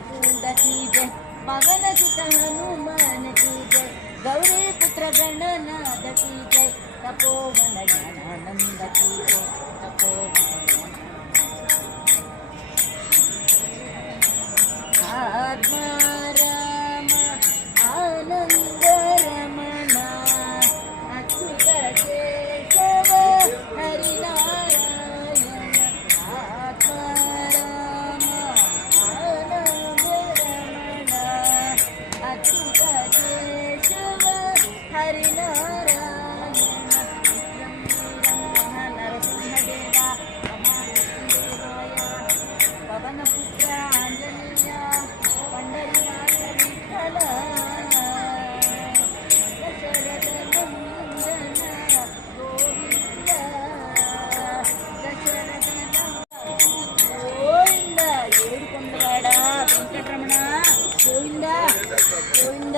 मातुंड की जय, पवन सुत हनुमान की जय, गौरी पुत्र गणनाथ की जय, तपोवन ज्ञानानंद की जय, तपोवन आत्मा राम आनंद रमण अच्युत केशव हरिनारायण, आत्मा राम आनंद रमण अच्युत केशव हरिनारायण, नरसिंहदेवा पवनपुत्र आंजनेय पंढरीनाथ विठ्ठल, दशरथ नंदन गोविंद, दशरथ गोविंद, ఏడుకొండవాడ వెంకటరమణ గోవింద గోవింద.